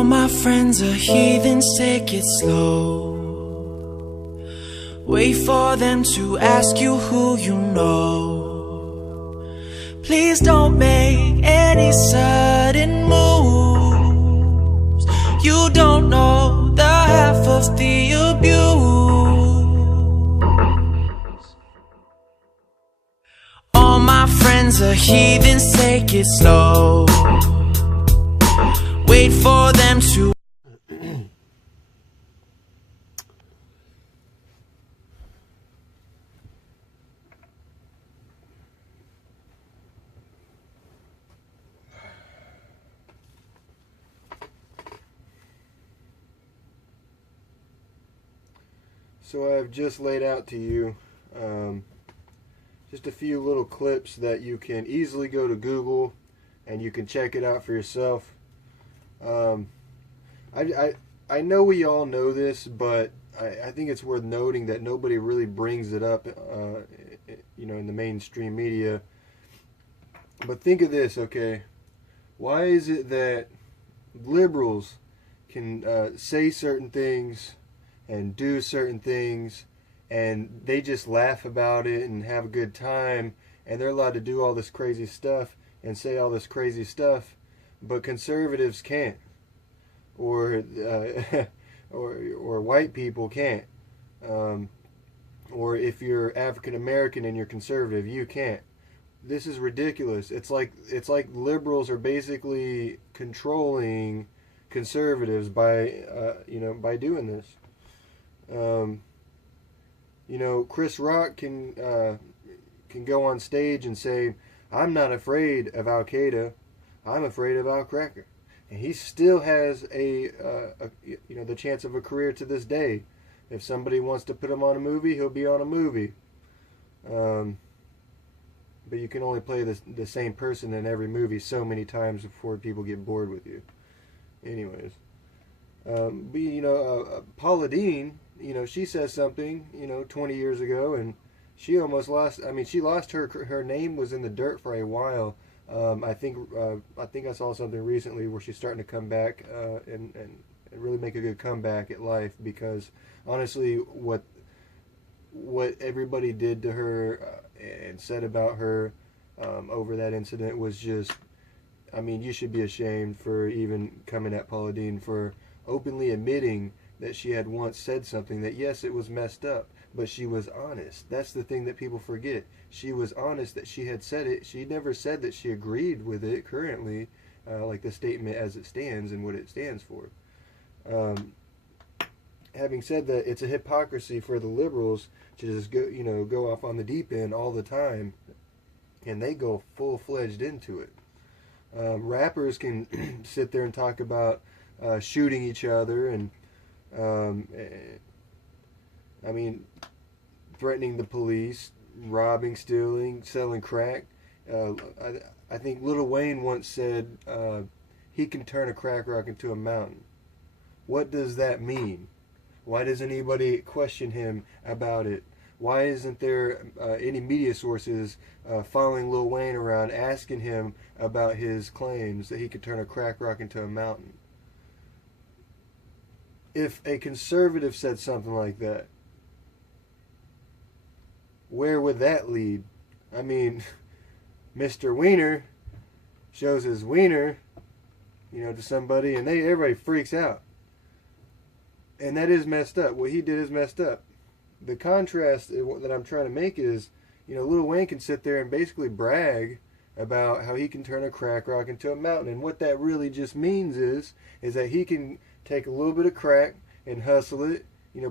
All my friends are heathens, take it slow. Wait for them to ask you who you know. Please don't make any sudden moves. You don't know the half of the abuse. All my friends are heathens, take it slow. Wait for them to. So I've just laid out to you just a few little clips that you can easily go to Google and you can check it out for yourself. I know we all know this, but I think it's worth noting that nobody really brings it up, in the mainstream media. But think of this, okay? Why is it that liberals can say certain things and do certain things, and they just laugh about it and have a good time, and they're allowed to do all this crazy stuff and say all this crazy stuff, but conservatives can't, or white people can't, or if you're African American and you're conservative, you can't. This is ridiculous. It's like liberals are basically controlling conservatives by doing this. Chris Rock can go on stage and say, "I'm not afraid of Al Qaeda, I'm afraid of Al Cracker," and he still has the chance of a career to this day. If somebody wants to put him on a movie, he'll be on a movie. But you can only play the same person in every movie so many times before people get bored with you. Anyways, Paula Deen, she says something, 20 years ago, and she almost lost. I mean, she lost her name was in the dirt for a while. I think I saw something recently where she's starting to come back and really make a good comeback at life, because honestly, what everybody did to her and said about her over that incident was just, I mean, you should be ashamed for even coming at Paula Deen for openly admitting that she had once said something that, yes, it was messed up, but she was honest. That's the thing that people forget. She was honest that she had said it. She never said that she agreed with it currently, like the statement as it stands and what it stands for. Having said that, it's a hypocrisy for the liberals to just go off on the deep end all the time, and they go full-fledged into it. Rappers can sit there and talk about shooting each other and threatening the police, robbing, stealing, selling crack. I think Lil Wayne once said he can turn a crack rock into a mountain. What does that mean? Why doesn't anybody question him about it? Why isn't there any media sources following Lil Wayne around asking him about his claims that he could turn a crack rock into a mountain? If a conservative said something like that, where would that lead? I mean, Mr. Wiener shows his wiener, to somebody, and everybody freaks out. And that is messed up. What he did is messed up. The contrast that I'm trying to make is, Lil Wayne can sit there and basically brag about how he can turn a crack rock into a mountain. And what that really just means is that he can take a little bit of crack and hustle it,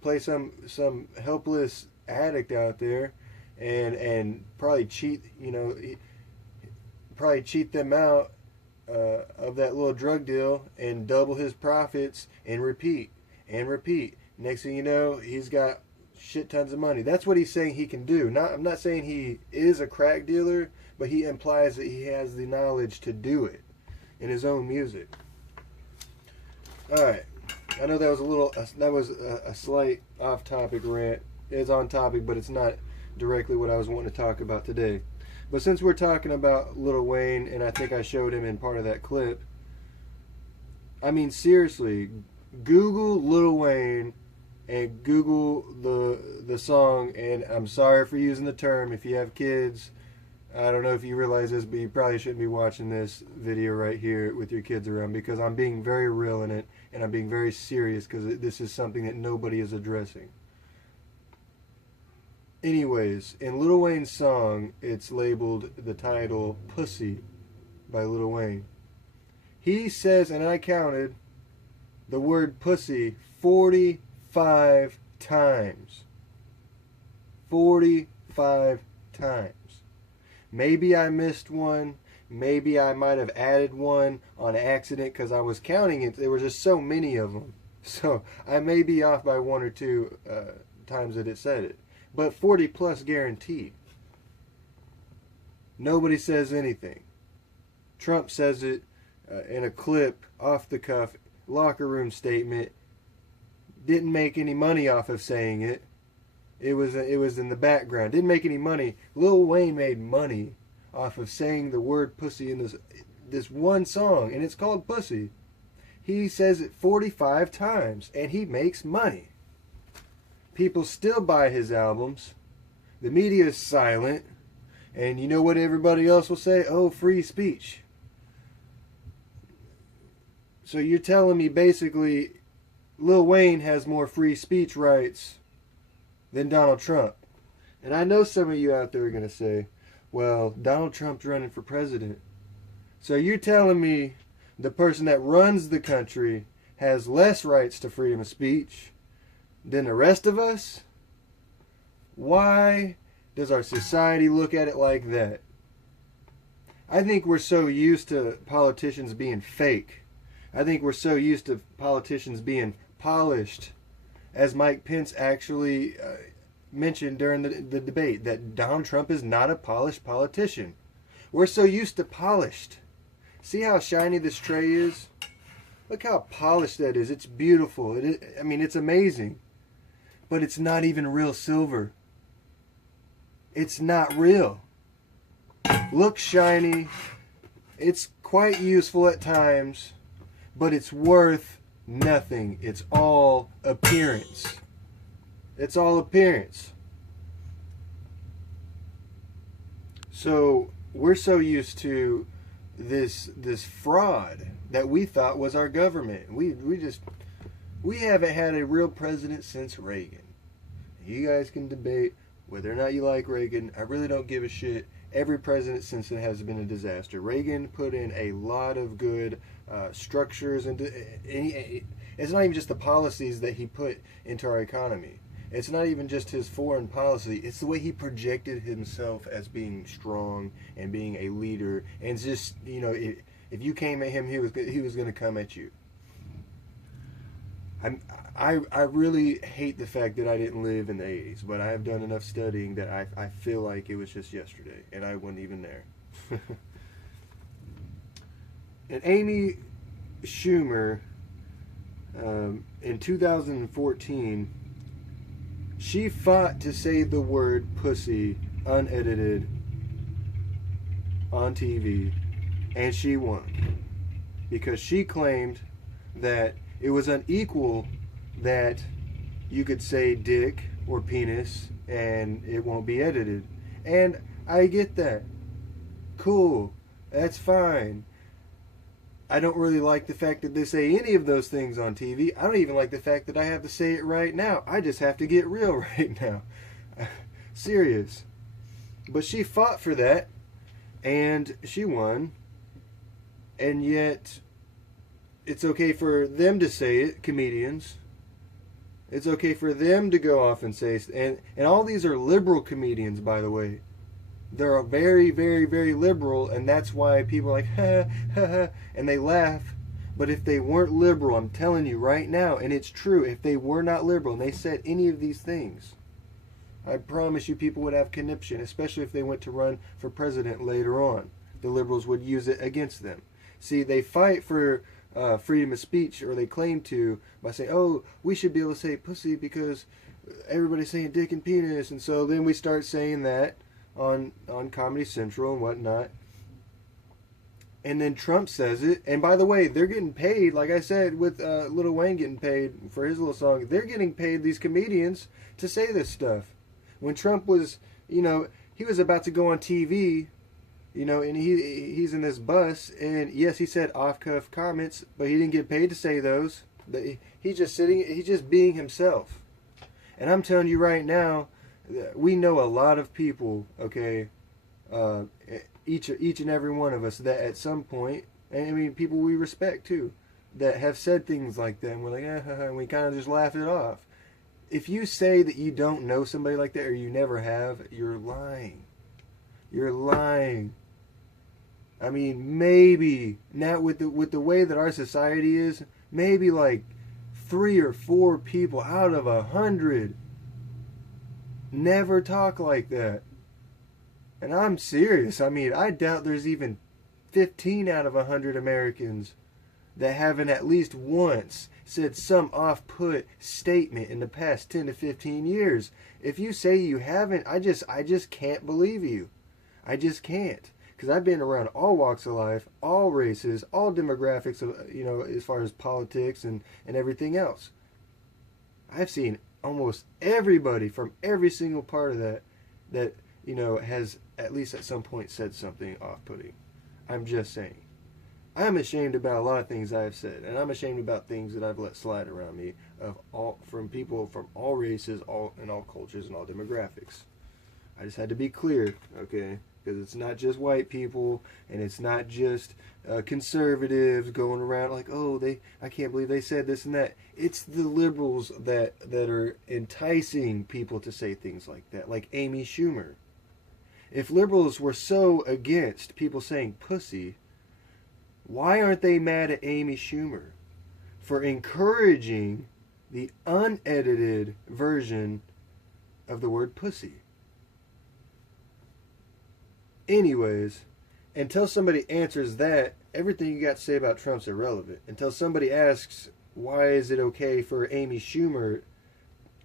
play some helpless addict out there and probably cheat them out of that little drug deal and double his profits and repeat and repeat. Next thing you know, he's got shit tons of money. That's what he's saying he can do. I'm not saying he is a crack dealer, but he implies that he has the knowledge to do it in his own music. Alright, I know that was a slight off-topic rant. It's on topic, but it's not directly what I was wanting to talk about today. But since we're talking about Lil Wayne, and I think I showed him in part of that clip, I mean, seriously, Google Lil Wayne and Google the song. And I'm sorry for using the term. If you have kids, I don't know if you realize this, but you probably shouldn't be watching this video right here with your kids around, because I'm being very real in it and I'm being very serious, because this is something that nobody is addressing. Anyways, in Lil Wayne's song, it's labeled the title Pussy by Lil Wayne. He says, and I counted, the word pussy 45 times. 45 times. Maybe I missed one. Maybe I might have added one on accident because I was counting it. There were just so many of them. So I may be off by one or two times that it said it. But 40 plus guaranteed. Nobody says anything. Trump says it in a clip, off the cuff, locker room statement. Didn't make any money off of saying it. It was in the background. Didn't make any money. Lil Wayne made money off of saying the word pussy in this one song, and it's called Pussy. He says it 45 times, and he makes money. People still buy his albums. The media is silent. And you know what everybody else will say? Oh, free speech. So you're telling me basically Lil Wayne has more free speech rights than Donald Trump. And I know some of you out there are going to say, well, Donald Trump's running for president. So you're telling me the person that runs the country has less rights to freedom of speech than the rest of us? Why does our society look at it like that? I think we're so used to politicians being fake. I think we're so used to politicians being polished. As Mike Pence actually mentioned during the debate, that Donald Trump is not a polished politician. We're so used to polished. See how shiny this tray is? Look how polished that is. It's beautiful. I mean, it's amazing. But it's not even real silver. It's not real. Looks shiny. It's quite useful at times, but it's worth nothing. It's all appearance. It's all appearance. So we're so used to this fraud that we thought was our government. We haven't had a real president since Reagan. You guys can debate whether or not you like Reagan. I really don't give a shit. Every president since then has been a disaster. Reagan put in a lot of good structures, and it's not even just the policies that he put into our economy. It's not even just his foreign policy. It's the way he projected himself as being strong and being a leader. And just, you know, if you came at him, he was going to come at you. I really hate the fact that I didn't live in the 80s, but I have done enough studying that I feel like it was just yesterday, and I wasn't even there. And Amy Schumer, in 2014, she fought to say the word pussy unedited on TV, and she won. Because she claimed that it was unequal that you could say dick or penis and it won't be edited. And I get that. Cool. That's fine. I don't really like the fact that they say any of those things on TV. I don't even like the fact that I have to say it right now. I just have to get real right now. Serious. But she fought for that, and she won. And yet, it's okay for them to say it, comedians. It's okay for them to go off and say it. And all these are liberal comedians, by the way. They're very, very, very liberal, and that's why people are like, ha, ha, ha, and they laugh. But if they weren't liberal, I'm telling you right now, and it's true, if they were not liberal and they said any of these things, I promise you people would have conniption, especially if they went to run for president later on. The liberals would use it against them. See, they fight for freedom of speech, or they claim to, by saying, oh, we should be able to say pussy because everybody's saying dick and penis, and so then we start saying that on Comedy Central and whatnot. And then Trump says it. And by the way, they're getting paid, like I said, with Lil Wayne getting paid for his little song. They're getting paid, these comedians, to say this stuff. When Trump was, you know, he was about to go on TV, you know, and he's in this bus. And yes, he said off-cuff comments, but he didn't get paid to say those. He's just being himself. And I'm telling you right now, we know a lot of people, okay, each and every one of us that at some point, and I mean people we respect too, that have said things like that, and we're like, and we kind of just laugh it off. If you say that you don't know somebody like that or you never have, you're lying. You're lying. I mean, maybe now with the way that our society is, maybe like 3 or 4 people out of 100 never talk like that. And I'm serious. I mean, I doubt there's even 15 out of 100 Americans that haven't at least once said some off-put statement in the past 10 to 15 years. If you say you haven't, I just can't believe you. I just can't. Because I've been around all walks of life, all races, all demographics, you know, as far as politics and everything else. I've seen almost everybody from every single part of that, you know, has at least at some point said something off-putting. I'm just saying. I'm ashamed about a lot of things I've said, and I'm ashamed about things that I've let slide around me from people from all races, all cultures, and all demographics. I just had to be clear, okay? Because it's not just white people, and it's not just conservatives going around like, oh, I can't believe they said this and that. It's the liberals that are enticing people to say things like that, like Amy Schumer. If liberals were so against people saying pussy, why aren't they mad at Amy Schumer for encouraging the unedited version of the word pussy? Anyways, until somebody answers that, everything you got to say about Trump's irrelevant. Until somebody asks, why is it okay for Amy Schumer,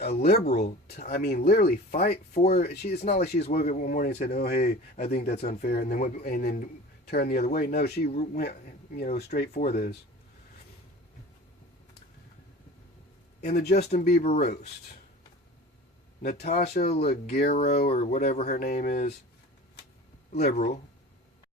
a liberal, literally fight for... It's not like she just woke up one morning and said, oh, hey, I think that's unfair, and then turned the other way. No, she went, you know, straight for this. In the Justin Bieber roast, Natasha Leggero, or whatever her name is, liberal,